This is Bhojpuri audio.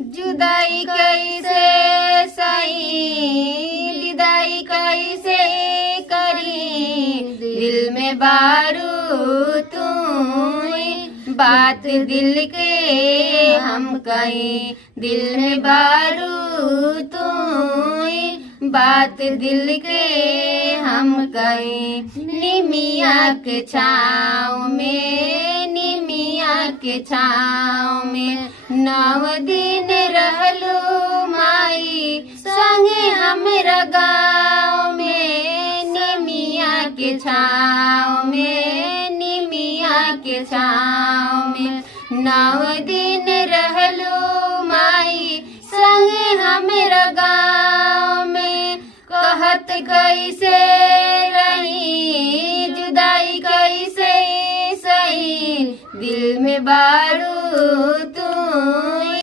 जुदाई कैसे सही विदाई कैसे करी, दिल में बारू तू बात दिल के हम कहीं, दिल में बारू तू बात दिल के हम कहीं। निमिया के छाँव में निमिया के छाँव में 9 दिन रहलो माई संगे हमरा गाँव में। निमिया के छाँव में निमिया के छाँव में 9 दिन रहलो माई संगे हमरा गाँव में। कहत कैसे रही जुदाई कैसे सही, दिल में बारू